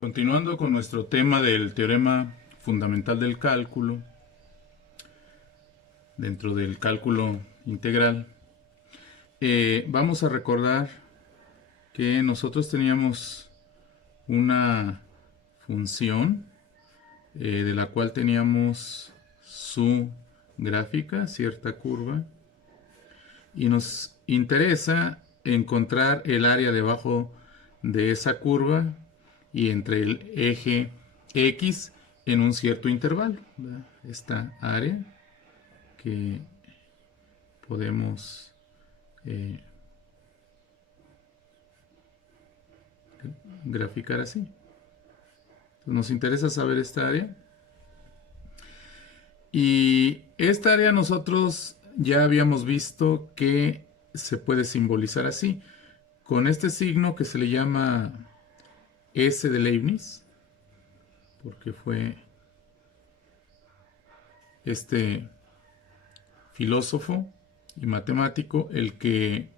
Continuando con nuestro tema del teorema fundamental del cálculo, dentro del cálculo integral, vamos a recordar que nosotros teníamos una función de la cual teníamos su gráfica, cierta curva, y nos interesa encontrar el área debajo de esa curva y entre el eje X en un cierto intervalo, ¿verdad? Esta área que podemos graficar así. Entonces nos interesa saber esta área. Y esta área nosotros ya habíamos visto que se puede simbolizar así, con este signo que se le llama S de Leibniz, porque fue este filósofo y matemático el que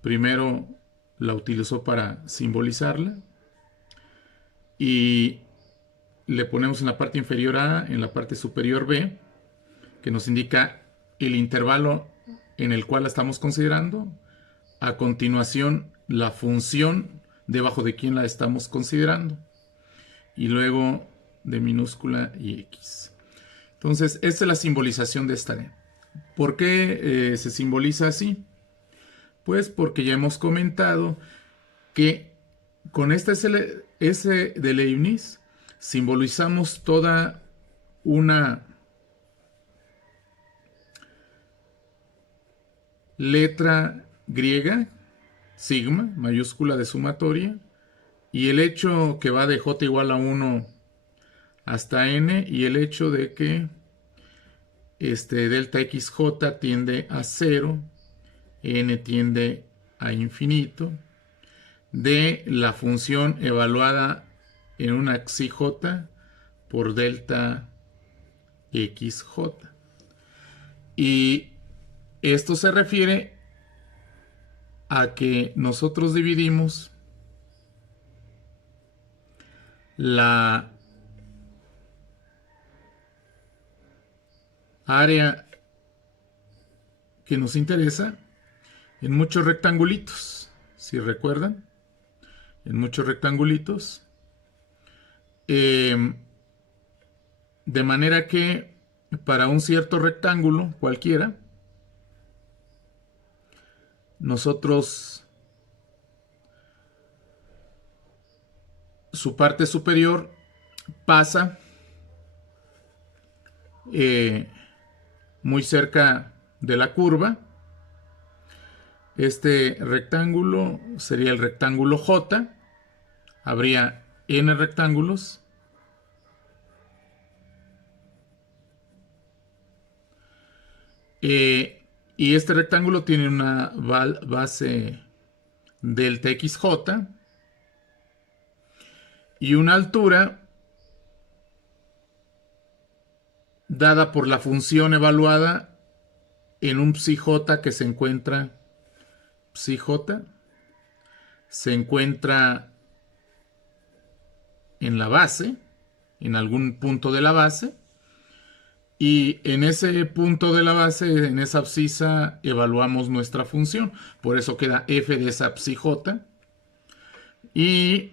primero la utilizó para simbolizarla, y le ponemos en la parte inferior A, en la parte superior B, que nos indica el intervalo en el cual la estamos considerando. A continuación, la función debajo de quien la estamos considerando, y luego de minúscula y X. Entonces, esta es la simbolización de esta área. ¿Por qué se simboliza así? Pues porque ya hemos comentado que con este S de Leibniz simbolizamos toda una letra griega, sigma, mayúscula de sumatoria, y el hecho que va de j igual a 1 hasta n, y el hecho de que delta xj tiende a 0, n tiende a infinito, de la función evaluada en una xj por delta xj. Y esto se refiere a que nosotros dividimos la área que nos interesa en muchos rectangulitos, si recuerdan, en muchos rectangulitos, de manera que para un cierto rectángulo cualquiera, nosotros su parte superior pasa muy cerca de la curva. Este rectángulo sería el rectángulo J. Habría n rectángulos. Y este rectángulo tiene una base delta xj y una altura dada por la función evaluada en un psi-j que se encuentra, psi-j se encuentra en la base, en algún punto de la base, y en ese punto de la base, en esa abscisa, evaluamos nuestra función. Por eso queda f de esa psi-j, y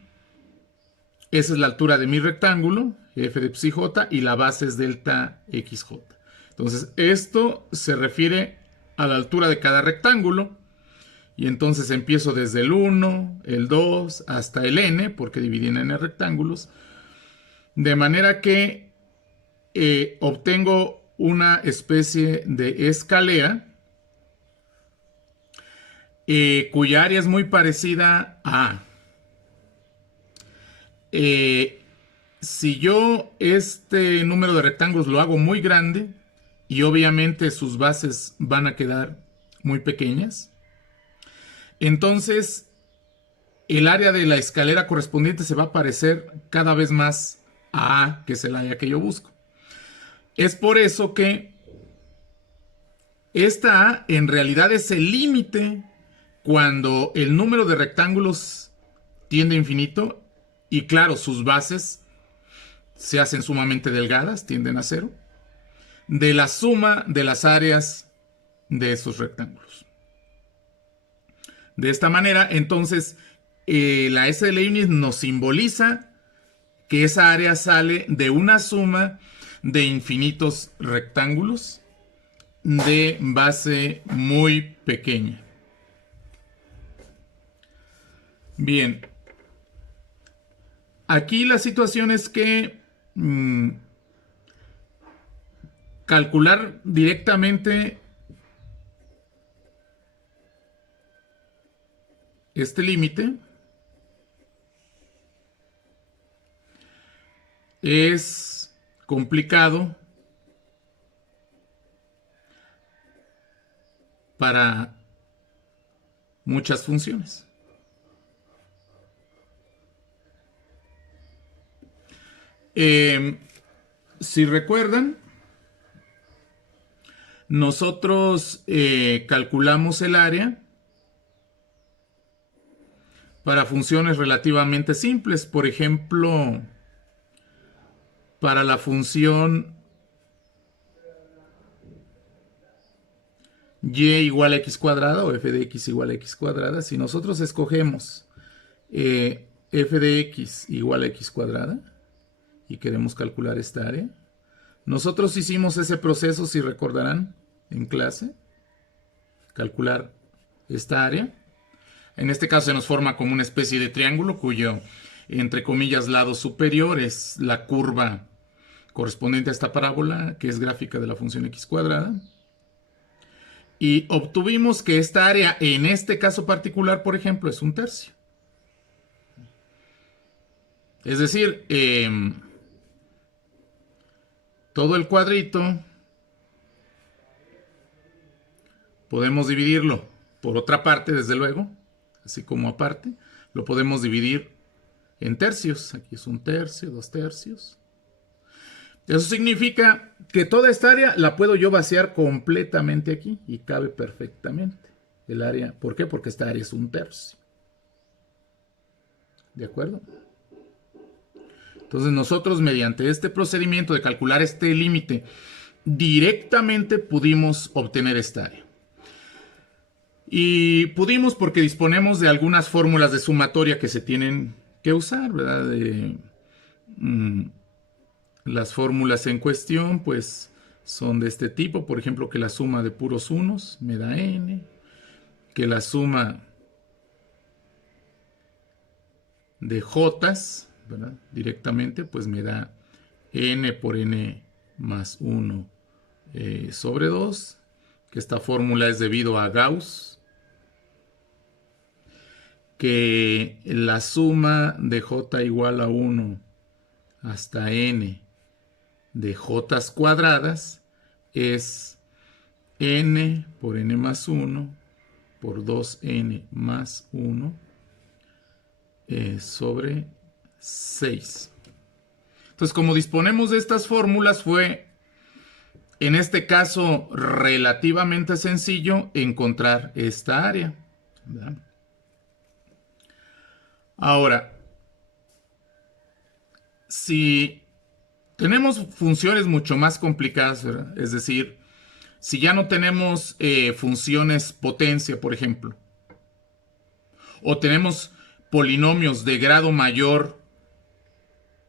esa es la altura de mi rectángulo, f de psi-j, y la base es delta xj. Entonces, esto se refiere a la altura de cada rectángulo, y entonces empiezo desde el 1, el 2, hasta el n, porque dividí en n rectángulos, de manera que obtengo una especie de escalera cuya área es muy parecida a si yo este número de rectángulos lo hago muy grande, y obviamente sus bases van a quedar muy pequeñas, entonces el área de la escalera correspondiente se va a parecer cada vez más a A, que es el área que yo busco. Es por eso que esta A en realidad es el límite cuando el número de rectángulos tiende a infinito. Y claro, sus bases se hacen sumamente delgadas, tienden a cero, de la suma de las áreas de esos rectángulos. De esta manera, entonces, la S de Leibniz nos simboliza que esa área sale de una suma de infinitos rectángulos de base muy pequeña. Bien, aquí la situación es que calcular directamente este límite es complicado para muchas funciones. Si recuerdan, nosotros calculamos el área para funciones relativamente simples. Por ejemplo, para la función y igual a x cuadrada o f de x igual a x cuadrada, si nosotros escogemos f de x igual a x cuadrada y queremos calcular esta área, nosotros hicimos ese proceso, si recordarán, en clase, calcular esta área. En este caso se nos forma como una especie de triángulo cuyo, entre comillas, lado superior es la curva correspondiente a esta parábola, que es gráfica de la función x cuadrada. Y obtuvimos que esta área, en este caso particular, por ejemplo, es un tercio. Es decir, todo el cuadrito podemos dividirlo por otra parte, desde luego, así como aparte, lo podemos dividir en tercios. Aquí es un tercio, 2 tercios. Eso significa que toda esta área la puedo yo vaciar completamente aquí y cabe perfectamente el área. ¿Por qué? Porque esta área es un tercio. ¿De acuerdo? Entonces nosotros, mediante este procedimiento de calcular este límite, directamente pudimos obtener esta área. Y pudimos porque disponemos de algunas fórmulas de sumatoria que se tienen que usar, ¿verdad? Las fórmulas en cuestión, pues, son de este tipo. Por ejemplo, que la suma de puros unos me da n. Que la suma de jotas, ¿verdad? Directamente, pues me da n por n más 1 sobre 2. Que esta fórmula es debido a Gauss. Que la suma de j igual a 1 hasta n de j cuadradas es n por n más 1 por 2n más 1 sobre 6. Entonces, como disponemos de estas fórmulas, fue en este caso relativamente sencillo encontrar esta área, ¿verdad? Ahora, si tenemos funciones mucho más complicadas, ¿verdad? Es decir, si ya no tenemos funciones potencia, por ejemplo, o tenemos polinomios de grado mayor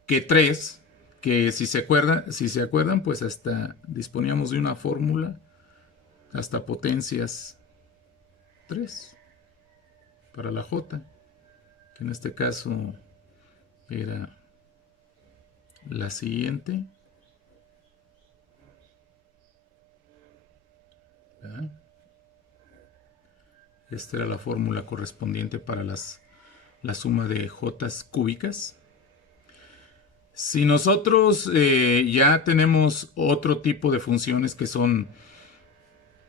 que 3, que si se acuerdan, pues hasta disponíamos de una fórmula hasta potencias 3 para la j, que en este caso era la siguiente. ¿Verdad? Esta era la fórmula correspondiente para la suma de jotas cúbicas. Si nosotros ya tenemos otro tipo de funciones que son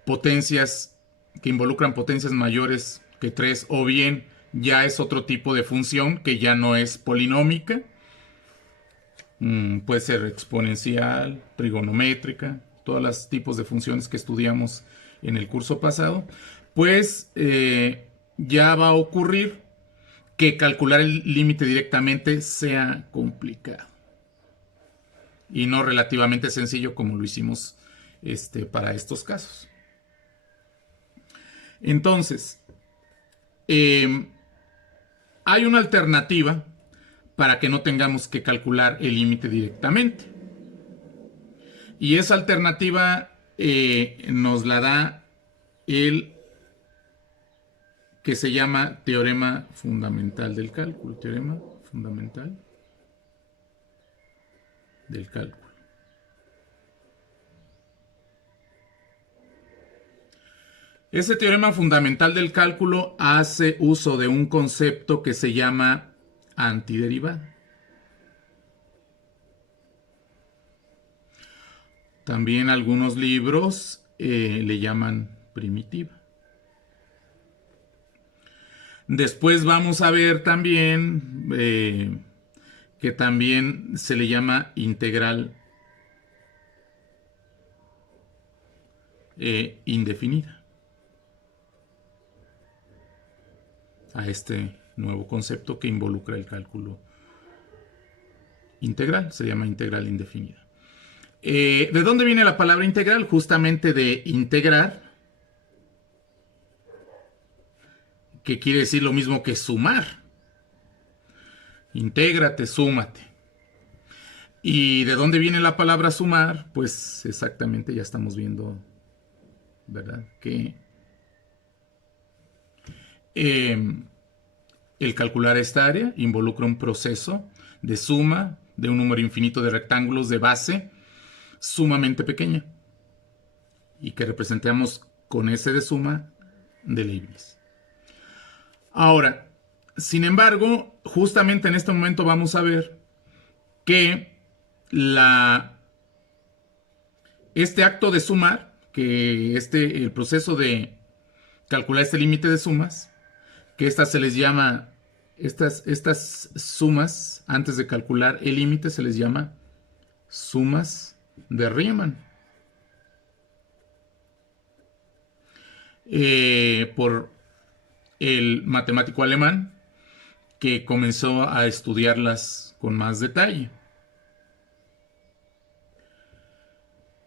potencias, que involucran potencias mayores que 3, o bien ya es otro tipo de función que ya no es polinómica, puede ser exponencial, trigonométrica, todos los tipos de funciones que estudiamos en el curso pasado, pues ya va a ocurrir que calcular el límite directamente sea complicado y no relativamente sencillo como lo hicimos para estos casos. Entonces, hay una alternativa para que no tengamos que calcular el límite directamente. Y esa alternativa nos la da el que se llama teorema fundamental del cálculo. Teorema fundamental del cálculo. Ese teorema fundamental del cálculo hace uso de un concepto que se llama antiderivada. También algunos libros le llaman primitiva. Después vamos a ver también que también se le llama integral indefinida a este nuevo concepto que involucra el cálculo integral. Se llama integral indefinida. ¿De dónde viene la palabra integral? Justamente de integrar, que quiere decir lo mismo que sumar. Intégrate, súmate. ¿Y de dónde viene la palabra sumar? Pues exactamente ya estamos viendo, ¿verdad? Que el calcular esta área involucra un proceso de suma de un número infinito de rectángulos de base sumamente pequeña y que representamos con S de suma de Leibniz. Ahora, sin embargo, justamente en este momento vamos a ver que este acto de sumar, que el proceso de calcular este límite de sumas, que se les llama, estas sumas, antes de calcular el límite, se les llama sumas de Riemann. Por el matemático alemán que comenzó a estudiarlas con más detalle.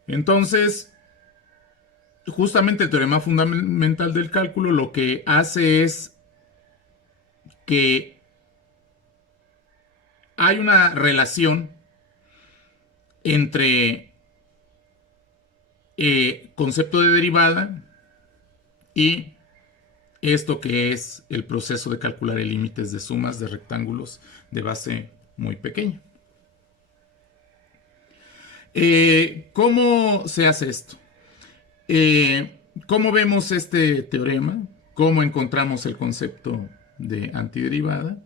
Entonces, justamente el teorema fundamental del cálculo lo que hace es que hay una relación entre concepto de derivada y esto que es el proceso de calcular el límites de sumas de rectángulos de base muy pequeña. ¿Cómo se hace esto? ¿Cómo vemos este teorema? ¿Cómo encontramos el concepto de antiderivada?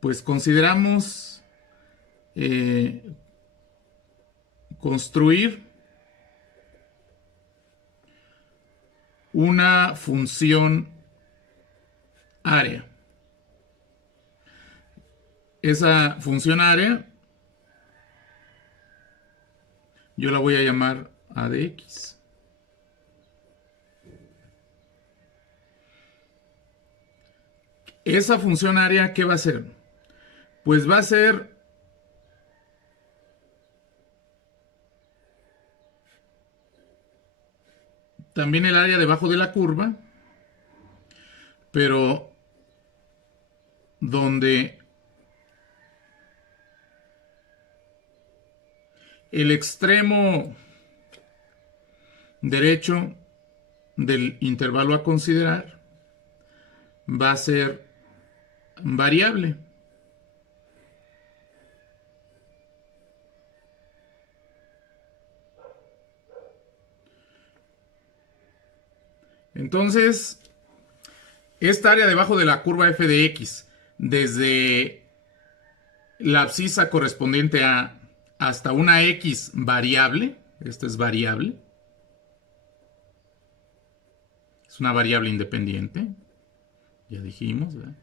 Pues consideramos construir una función área. Esa función área yo la voy a llamar a de x. Esa función área, ¿qué va a ser? Pues va a ser también el área debajo de la curva, pero donde el extremo derecho del intervalo a considerar va a ser variable. Entonces, esta área debajo de la curva f de x, desde la abscisa correspondiente a hasta una x variable, esta es variable, es una variable independiente, ya dijimos, ¿verdad?,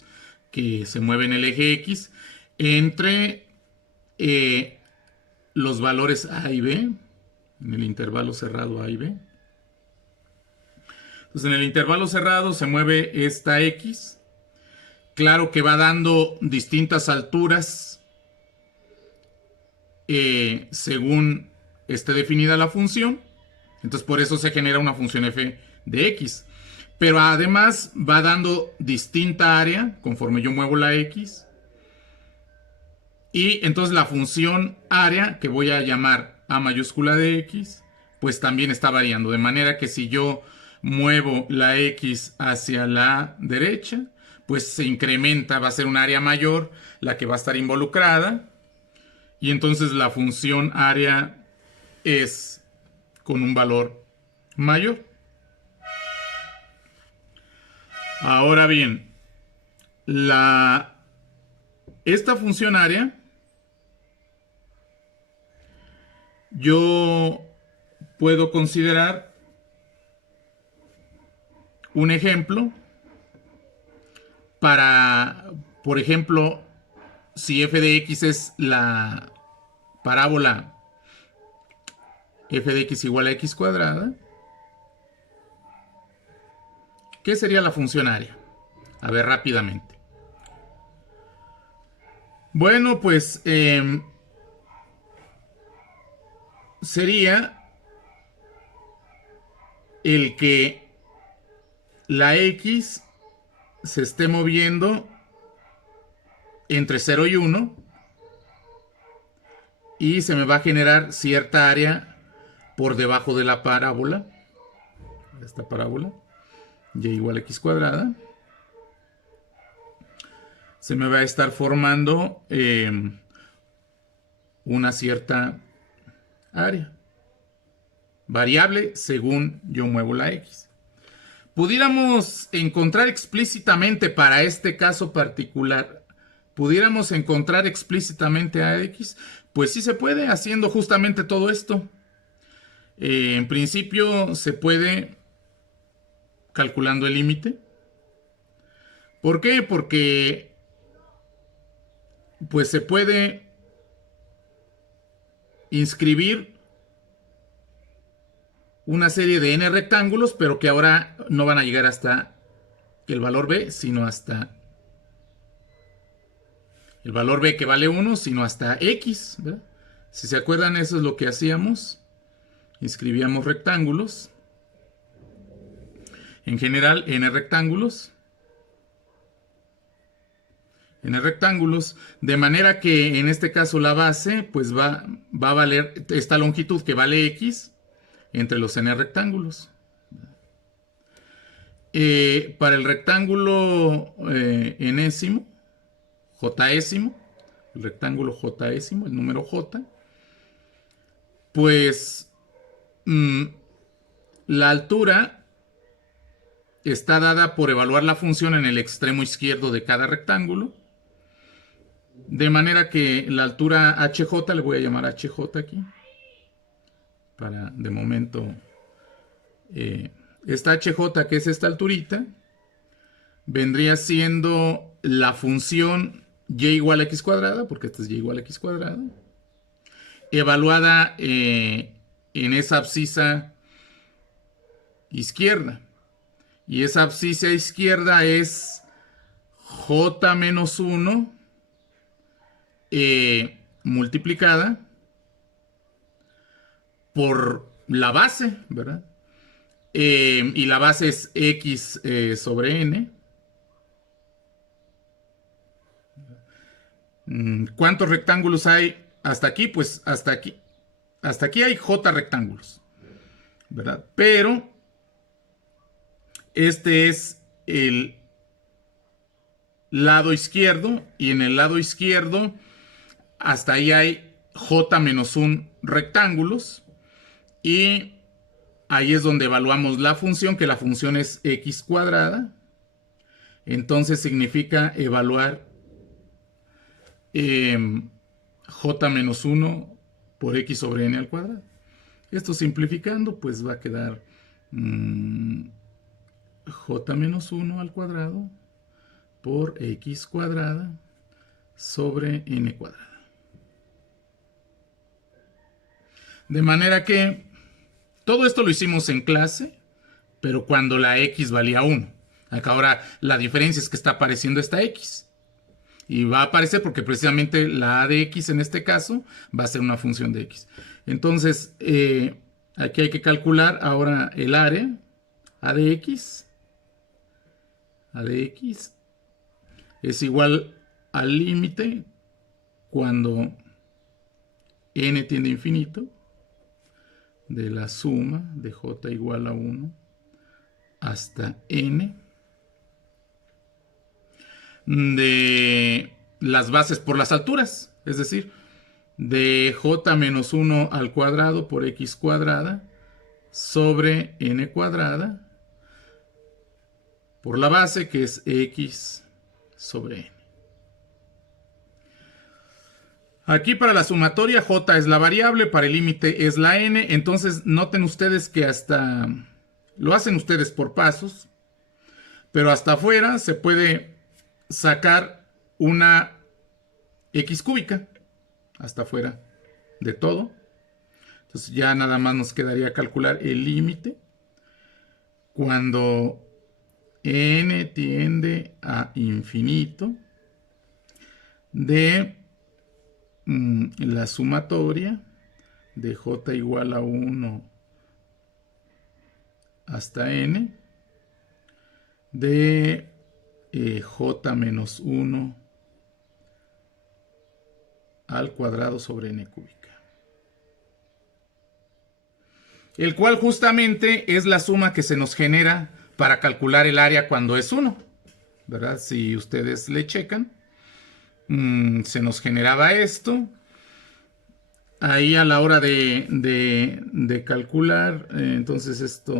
que se mueve en el eje x entre los valores a y b, en el intervalo cerrado a y b. Entonces en el intervalo cerrado se mueve esta x Claro que va dando distintas alturas según esté definida la función. Entonces por eso se genera una función f de x. Pero además va dando distinta área conforme yo muevo la x. Y entonces la función área, que voy a llamar a mayúscula de x, pues también está variando. De manera que si yo muevo la x hacia la derecha, pues se incrementa, va a ser un área mayor la que va a estar involucrada. Y entonces la función área es con un valor mayor. Ahora bien, esta función área, yo puedo considerar un ejemplo para, por ejemplo, si f de x es la parábola f de x igual a x cuadrada, ¿qué sería la función área? A ver, rápidamente. Bueno, pues sería el que la x se esté moviendo entre 0 y 1 y se me va a generar cierta área por debajo de la parábola, esta parábola, y igual a x cuadrada. Se me va a estar formando una cierta área variable según yo muevo la x. Pudiéramos encontrar explícitamente para este caso particular, pudiéramos encontrar explícitamente a x, pues sí se puede haciendo justamente todo esto. En principio se puede calculando el límite. ¿Por qué? Porque pues se puede inscribir una serie de n rectángulos, pero que ahora no van a llegar hasta el valor b, sino hasta el valor b que vale 1, sino hasta x, ¿verdad? Si se acuerdan, eso es lo que hacíamos. Inscribíamos rectángulos. En general, n rectángulos. N rectángulos, de manera que en este caso la base pues va a valer esta longitud que vale x entre los n rectángulos. Para el rectángulo enésimo, jésimo, el rectángulo jésimo, el número j, pues la altura está dada por evaluar la función en el extremo izquierdo de cada rectángulo. De manera que la altura HJ, le voy a llamar HJ aquí, para de momento, esta HJ, que es esta alturita, vendría siendo la función y igual a x cuadrada, porque esta es y igual a x cuadrada, evaluada en esa abscisa izquierda. Y esa abscisa izquierda es j menos 1 multiplicada por la base, ¿verdad? Y la base es x sobre n. ¿Cuántos rectángulos hay hasta aquí? Pues hasta aquí hay j rectángulos, ¿verdad? Pero este es el lado izquierdo, y en el lado izquierdo hasta ahí hay j menos 1 rectángulos, y ahí es donde evaluamos la función, que la función es x cuadrada. Entonces significa evaluar j menos 1 por x sobre n al cuadrado. Esto simplificando, pues va a quedar j menos 1 al cuadrado por x cuadrada sobre n cuadrada. De manera que todo esto lo hicimos en clase, pero cuando la x valía 1. Acá ahora la diferencia es que está apareciendo esta X. Y va a aparecer porque precisamente la a de X en este caso va a ser una función de X. Entonces, aquí hay que calcular ahora el área a de X. A de X es igual al límite cuando n tiende a infinito de la suma de j igual a 1 hasta n de las bases por las alturas, es decir, de j menos 1 al cuadrado por x cuadrada sobre n cuadrada por la base que es x sobre n. Aquí para la sumatoria j es la variable, para el límite es la n, entonces noten ustedes que hasta lo hacen ustedes por pasos, pero hasta afuera se puede sacar una x cúbica, hasta afuera de todo. Entonces ya nada más nos quedaría calcular el límite cuando n tiende a infinito de la sumatoria de j igual a 1 hasta n de j menos 1 al cuadrado sobre n cúbica. El cual justamente es la suma que se nos genera para calcular el área cuando es 1, ¿verdad? Si ustedes le checan, se nos generaba esto. Ahí a la hora de calcular, entonces esto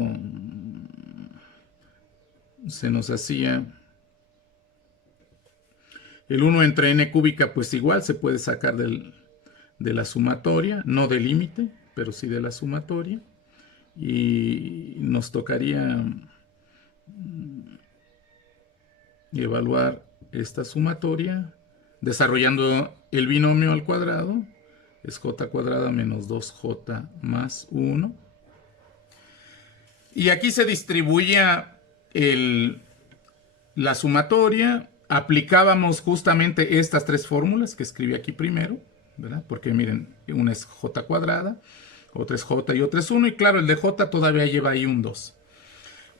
se nos hacía el 1 entre n cúbica, pues igual se puede sacar de la sumatoria, no del límite, pero sí de la sumatoria. Y nos tocaría evaluar esta sumatoria desarrollando el binomio al cuadrado. Es j cuadrada menos 2j más 1. Y aquí se distribuía la sumatoria. Aplicábamos justamente estas tres fórmulas que escribí aquí primero, ¿verdad? Porque miren, una es j cuadrada, otra es j y otra es 1. Y claro, el de j todavía lleva ahí un 2.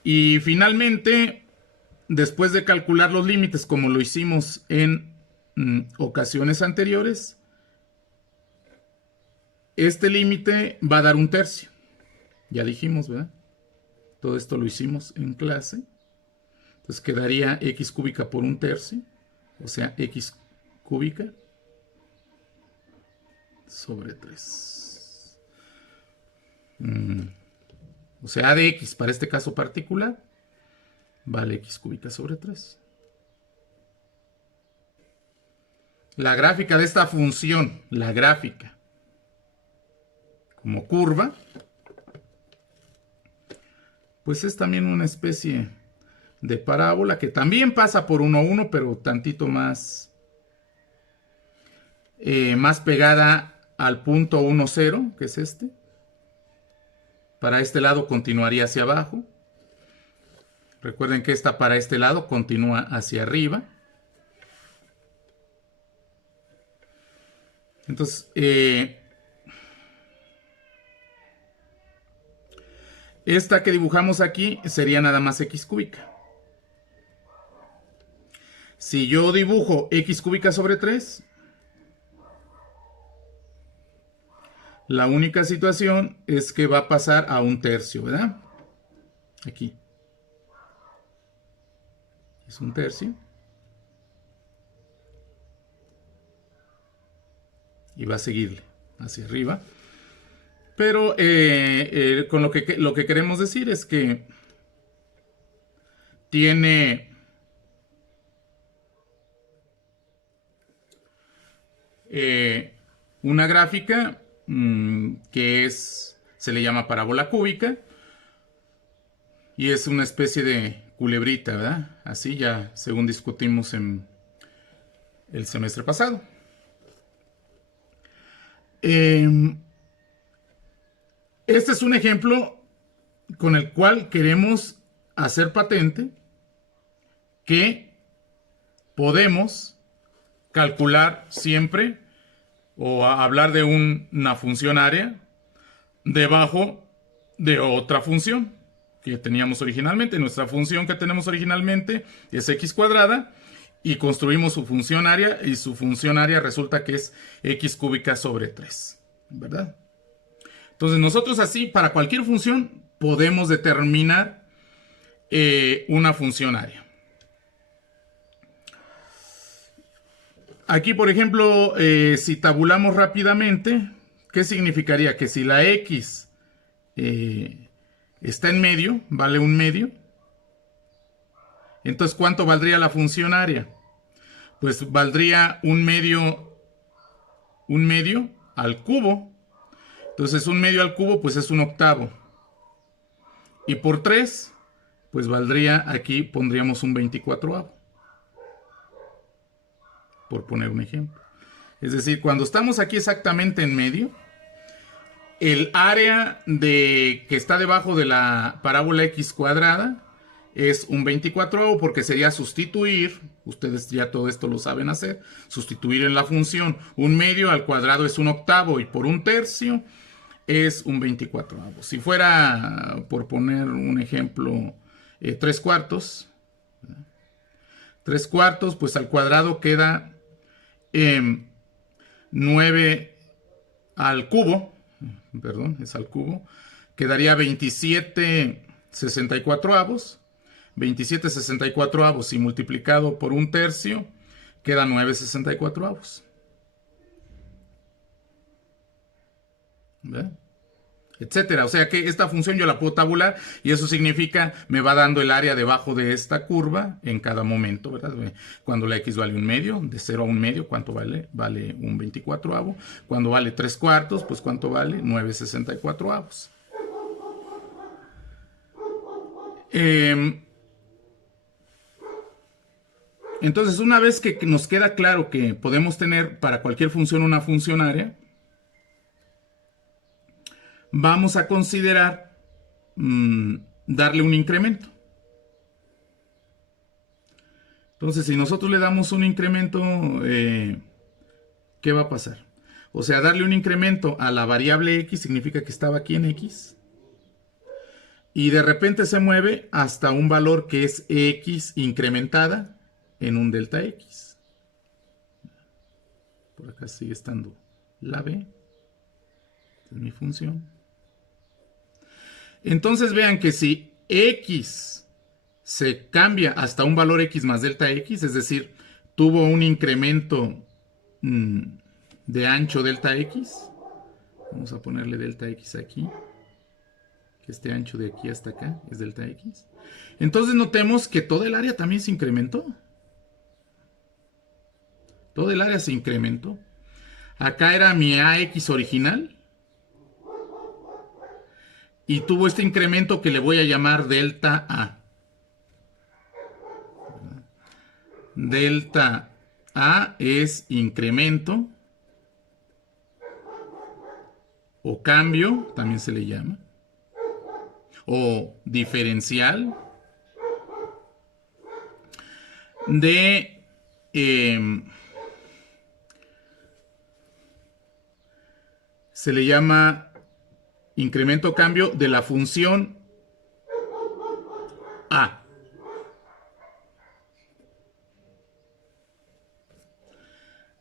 Y finalmente, después de calcular los límites como lo hicimos en ocasiones anteriores, este límite va a dar un tercio. Ya dijimos, ¿verdad? Todo esto lo hicimos en clase. Entonces quedaría x cúbica por un tercio. O sea, x cúbica sobre 3. O sea, a de x para este caso particular vale x cúbica sobre 3. La gráfica de esta función, la gráfica como curva, pues es también una especie de parábola que también pasa por 1, 1, pero tantito más, más pegada al punto 1, 0, que es este. Para este lado continuaría hacia abajo. Recuerden que esta para este lado continúa hacia arriba. Entonces, esta que dibujamos aquí sería nada más x cúbica. Si yo dibujo x cúbica sobre 3, la única situación es que va a pasar a un tercio, ¿verdad? Aquí. Es un tercio. Y va a seguirle hacia arriba. Pero con lo que queremos decir es que tiene una gráfica que se le llama parábola cúbica y es una especie de culebrita, ¿verdad? Así ya según discutimos en el semestre pasado. Este es un ejemplo con el cual queremos hacer patente que podemos calcular siempre o hablar de una función área debajo de otra función que teníamos originalmente. Nuestra función que tenemos originalmente es x cuadrada y construimos su función área y su función área resulta que es x cúbica sobre 3, ¿verdad? Entonces nosotros así para cualquier función podemos determinar una función área. Aquí, por ejemplo, si tabulamos rápidamente, ¿qué significaría? Que si la x está en medio, vale un medio, entonces ¿cuánto valdría la función área? Pues valdría un medio al cubo. Entonces un medio al cubo pues es un octavo. Y por 3, pues valdría, aquí pondríamos un 24avo. Por poner un ejemplo. Es decir, cuando estamos aquí exactamente en medio, el área que está debajo de la parábola x cuadrada es un 24avo porque sería sustituir, ustedes ya todo esto lo saben hacer, sustituir en la función un medio al cuadrado es un octavo y por un tercio es un 24avo. Si fuera, por poner un ejemplo, 3 cuartos, 3 cuartos, pues al cuadrado queda 9 al cubo, perdón, es al cubo, quedaría 27 64avos. 27 64avos y multiplicado por un tercio queda 9 64avos. ¿Ve? Etcétera. O sea que esta función yo la puedo tabular y eso significa me va dando el área debajo de esta curva en cada momento, ¿verdad? Cuando la x vale un medio, de 0 a un medio, ¿cuánto vale? Vale un 24avo. Cuando vale 3 cuartos, pues ¿cuánto vale? 9 64avos. Entonces, una vez que nos queda claro que podemos tener para cualquier función una función área, vamos a considerar darle un incremento. Entonces, si nosotros le damos un incremento, ¿qué va a pasar? O sea, darle un incremento a la variable x significa que estaba aquí en x. Y de repente se mueve hasta un valor que es x incrementada en un delta x. Por acá sigue estando la b. Esta es mi función. Entonces vean que si x se cambia hasta un valor x más delta x, es decir, tuvo un incremento de ancho delta x, vamos a ponerle delta x aquí, que este ancho de aquí hasta acá es delta x. Entonces notemos que todo el área también se incrementó. Todo el área se incrementó. Acá era mi ax original. Y tuvo este incremento que le voy a llamar delta A. Delta A es incremento o cambio, también se le llama, o diferencial de se le llama incremento o cambio de la función A.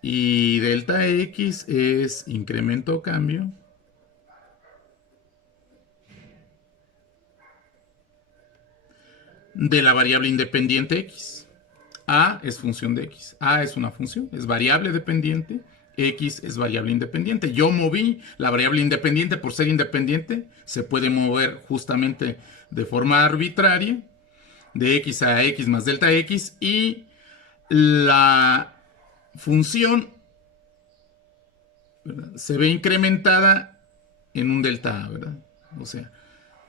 Y delta x es incremento o cambio de la variable independiente x. A es función de x. A es una función, es variable dependiente. X es variable independiente. Yo moví la variable independiente por ser independiente. Se puede mover justamente de forma arbitraria. De x a x más delta x. Y la función, ¿verdad?, se ve incrementada en un delta A, ¿verdad? O sea,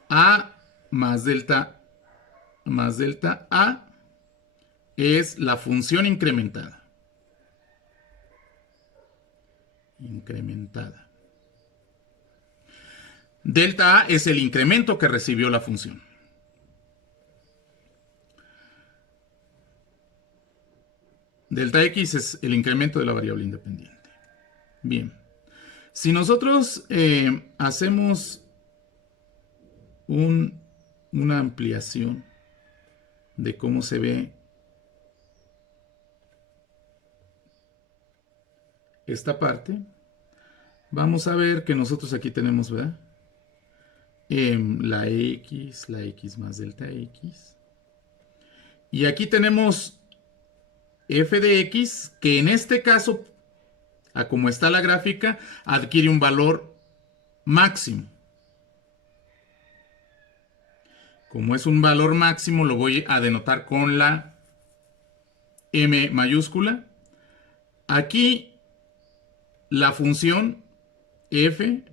A más delta A es la función incrementada. Incrementada. Delta A es el incremento que recibió la función. delta X es el incremento de la variable independiente. Bien. Si nosotros hacemos una ampliación de cómo se ve esta parte, vamos a ver que nosotros aquí tenemos, ¿verdad? La X más delta X. Y aquí tenemos f de X, que en este caso, a como está la gráfica, adquiere un valor máximo. Como es un valor máximo, lo voy a denotar con la M mayúscula. Aquí la función f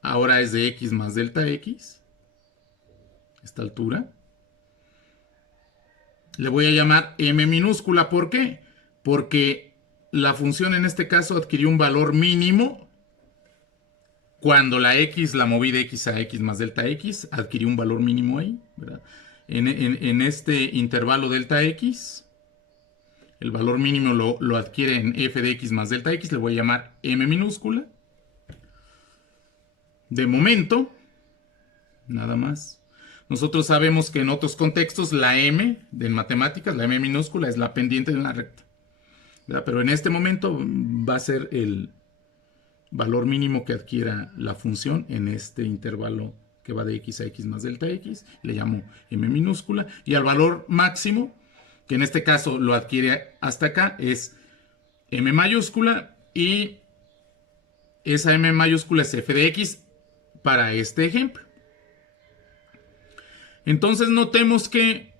ahora es de X más delta X. Esta altura. Le voy a llamar M minúscula. ¿Por qué? Porque la función en este caso adquirió un valor mínimo cuando la X la moví de X a X más delta X. Adquirió un valor mínimo ahí, ¿verdad? En este intervalo delta X, el valor mínimo lo adquiere en f de X más delta X. Le voy a llamar M minúscula. De momento, nada más. Nosotros sabemos que en otros contextos la M, en matemáticas, la M minúscula es la pendiente de una recta, ¿verdad? Pero en este momento va a ser el valor mínimo que adquiera la función en este intervalo que va de X a X más delta X. Le llamo M minúscula. Y al valor máximo, que en este caso lo adquiere hasta acá, es M mayúscula. Y esa M mayúscula es f de X para este ejemplo. Entonces notemos que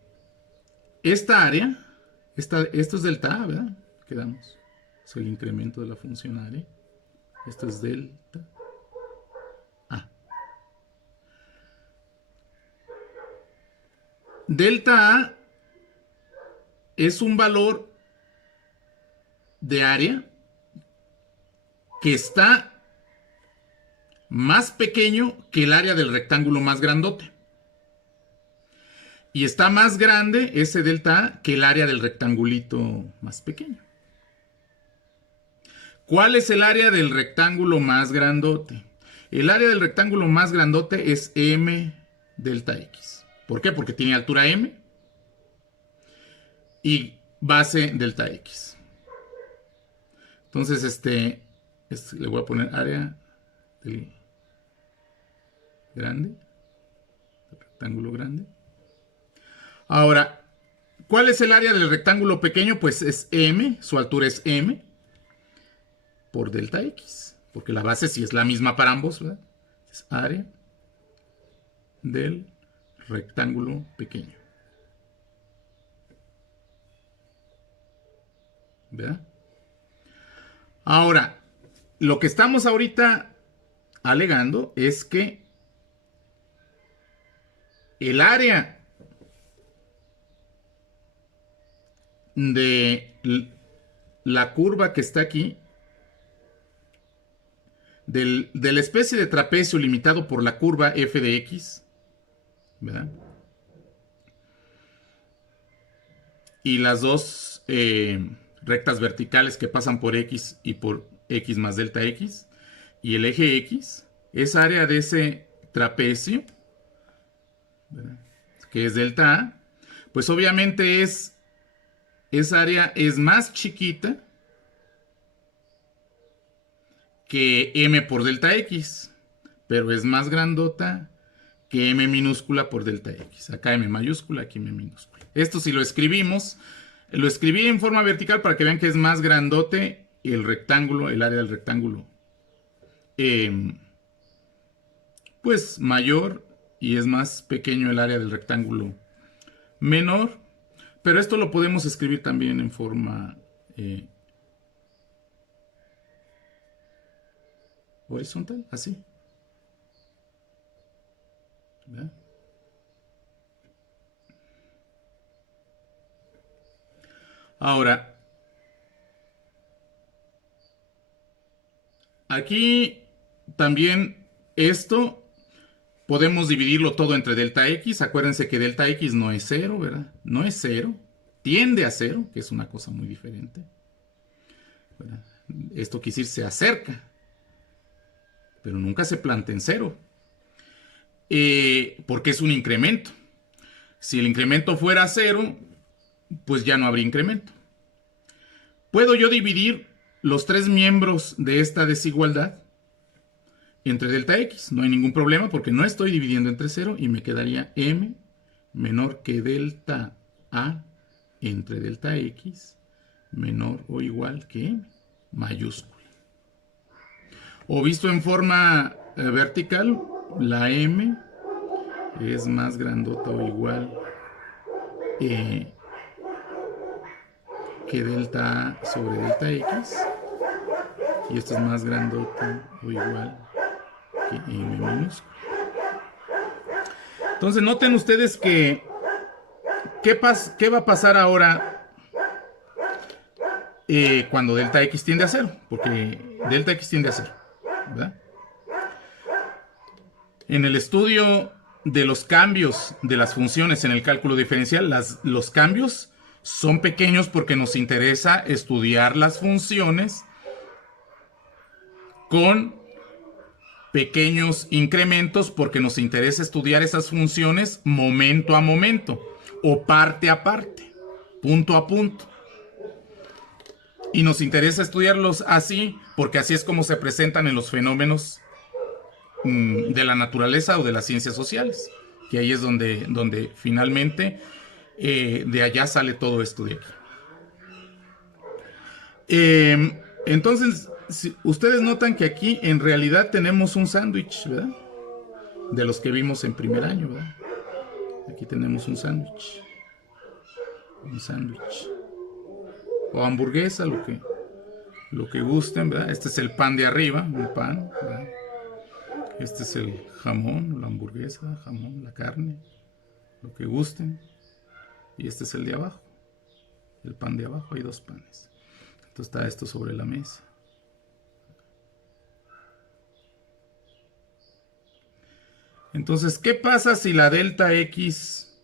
esta área, esto es delta A, ¿verdad? Quedamos. Es el incremento de la función área. Esto es delta A. Delta A es un valor de área que está más pequeño que el área del rectángulo más grandote. Y está más grande ese delta A que el área del rectangulito más pequeño. ¿Cuál es el área del rectángulo más grandote? El área del rectángulo más grandote es M delta X. ¿Por qué? Porque tiene altura M y base delta X. Entonces, le voy a poner área del grande, del rectángulo grande. Ahora, ¿cuál es el área del rectángulo pequeño? Pues es M, su altura es M por delta X, porque la base sí es la misma para ambos, ¿verdad? Es área del rectángulo pequeño, ¿verdad? Ahora, lo que estamos ahorita alegando es que el área de la curva que está aquí, de la especie de trapecio limitado por la curva f de x, ¿verdad? Y las dos rectas verticales que pasan por x y por x más delta x, y el eje x, esa área de ese trapecio, ¿verdad?, que es delta A, pues obviamente esa área es más chiquita que m por delta x, pero es más grandota que m minúscula por delta x. Acá m mayúscula, aquí m minúscula. Esto si lo escribimos, lo escribí en forma vertical para que vean que es más grandote el rectángulo, el área del rectángulo, pues mayor, y es más pequeño el área del rectángulo menor. Pero esto lo podemos escribir también en forma horizontal, así, ¿verdad? Ahora, aquí también esto podemos dividirlo todo entre delta x. Acuérdense que delta x no es 0, ¿verdad? No es 0. Tiende a 0, que es una cosa muy diferente. ¿verdad? Esto quiere decir se acerca, pero nunca se planta en cero, porque es un incremento. Si el incremento fuera cero, pues ya no habría incremento. ¿Puedo yo dividir los tres miembros de esta desigualdad entre delta X? No hay ningún problema porque no estoy dividiendo entre cero y me quedaría M menor que delta A entre delta X menor o igual que M mayúscula. O visto en forma vertical, la M es más grandota o igual que delta A sobre delta X. Y esto es más grandota o igual que M minúscula. Entonces noten ustedes que ¿qué va a pasar ahora cuando delta X tiende a cero? Porque delta X tiende a cero, ¿verdad? En el estudio de los cambios de las funciones en el cálculo diferencial, los cambios son pequeños porque nos interesa estudiar las funciones con pequeños incrementos porque nos interesa estudiar esas funciones momento a momento o parte a parte, punto a punto. Y nos interesa estudiarlos así porque así es como se presentan en los fenómenos de la naturaleza o de las ciencias sociales, que ahí es donde finalmente de allá sale todo esto de aquí. Entonces, si ustedes notan que aquí en realidad tenemos un sándwich, ¿verdad? De los que vimos en primer año, ¿verdad? Aquí tenemos un sándwich. Un sándwich. O hamburguesa, lo que gusten, ¿verdad? Este es el pan de arriba, un pan, ¿verdad? Este es el jamón, la hamburguesa, jamón, la carne, lo que gusten. Y este es el de abajo, el pan de abajo, hay dos panes. Entonces está esto sobre la mesa. Entonces, ¿qué pasa si la delta X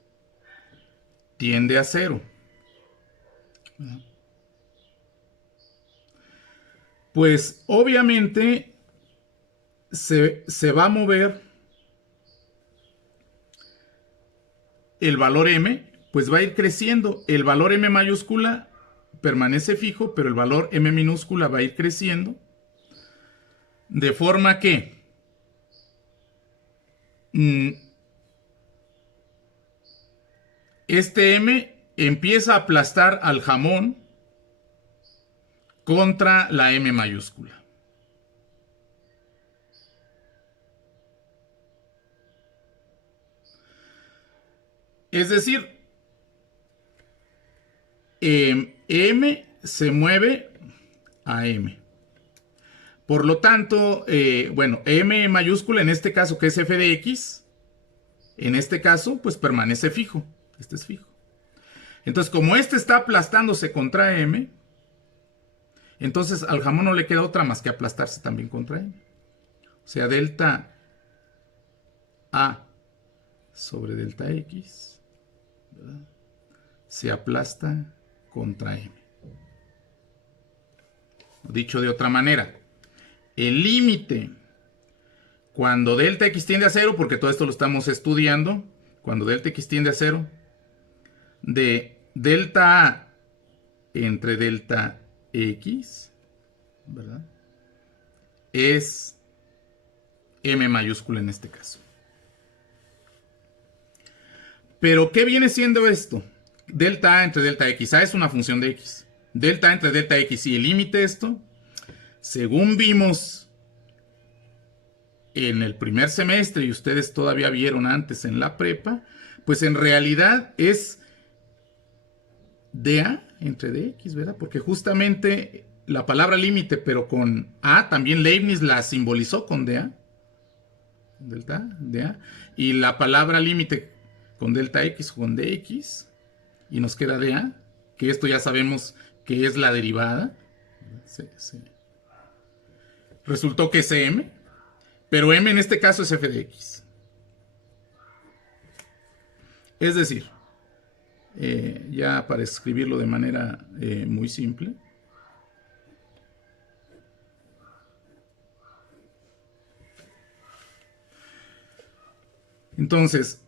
tiende a cero? Pues obviamente se va a mover el valor M, pues va a ir creciendo. El valor M mayúscula permanece fijo, pero el valor M minúscula va a ir creciendo. De forma que este M empieza a aplastar al jamón contra la M mayúscula. Es decir, M se mueve a M. Por lo tanto, bueno, M mayúscula en este caso que es f de x, en este caso pues permanece fijo. Este es fijo. Entonces, como este está aplastándose contra M, entonces al jamón no le queda otra más que aplastarse también contra M. O sea, delta A sobre delta X, ¿verdad?, se aplasta contra M. Dicho de otra manera, el límite cuando delta X tiende a cero, porque todo esto lo estamos estudiando, cuando delta X tiende a cero, de delta A entre delta X, ¿verdad?, es M mayúscula en este caso. Pero, ¿qué viene siendo esto? Delta A entre delta X. A es una función de X. Delta A entre delta X. Y el límite esto, según vimos en el primer semestre y ustedes todavía vieron antes en la prepa, pues en realidad es dA entre dx, ¿verdad? Porque justamente la palabra límite, pero con A, también Leibniz la simbolizó con dA. Delta A, dA. Y la palabra límite con delta X con dx. Y nos queda dA, que esto ya sabemos que es la derivada. Resultó que es M, pero M en este caso es f de x. Es decir, ya para escribirlo de manera muy simple, Entonces,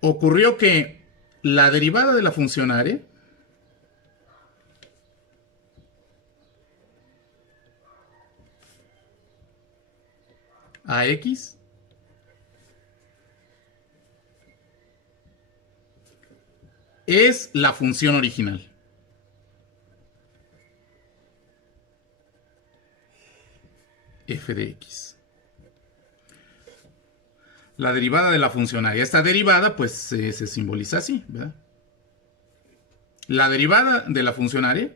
ocurrió que la derivada de la función área AX es la función original. F de X. La derivada de la función área. Esta derivada, pues, se simboliza así, ¿verdad? La derivada de la función área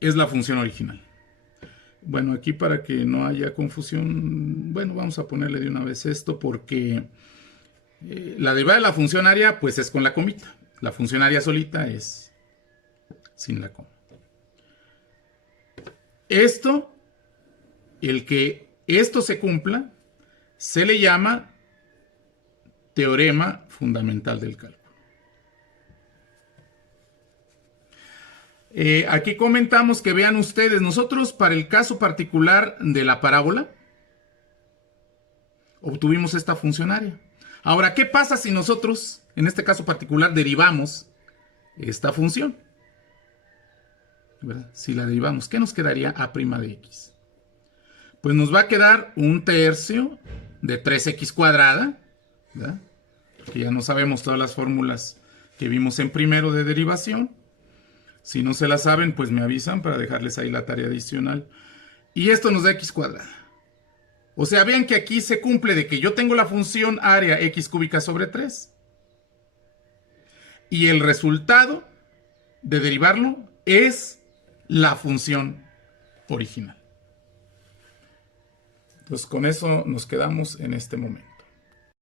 es la función original. Bueno, aquí para que no haya confusión, bueno, vamos a ponerle de una vez esto porque la derivada de la función área, pues, es con la comita. La función área solita es sin la coma. Esto, el que esto se cumpla, se le llama teorema fundamental del cálculo. Aquí comentamos que vean ustedes, nosotros para el caso particular de la parábola, obtuvimos esta función área. Ahora, ¿qué pasa si nosotros, en este caso particular, derivamos esta función? ¿Verdad? Si la derivamos, ¿qué nos quedaría a' de x? Pues nos va a quedar un tercio de 3x cuadrada, ¿verdad? Porque ya no sabemos todas las fórmulas que vimos en primero de derivación. Si no se la saben, pues me avisan para dejarles ahí la tarea adicional. Y esto nos da x cuadrada. O sea, vean que aquí se cumple de que yo tengo la función área x cúbica sobre 3. Y el resultado de derivarlo es la función original. Entonces, con eso nos quedamos en este momento.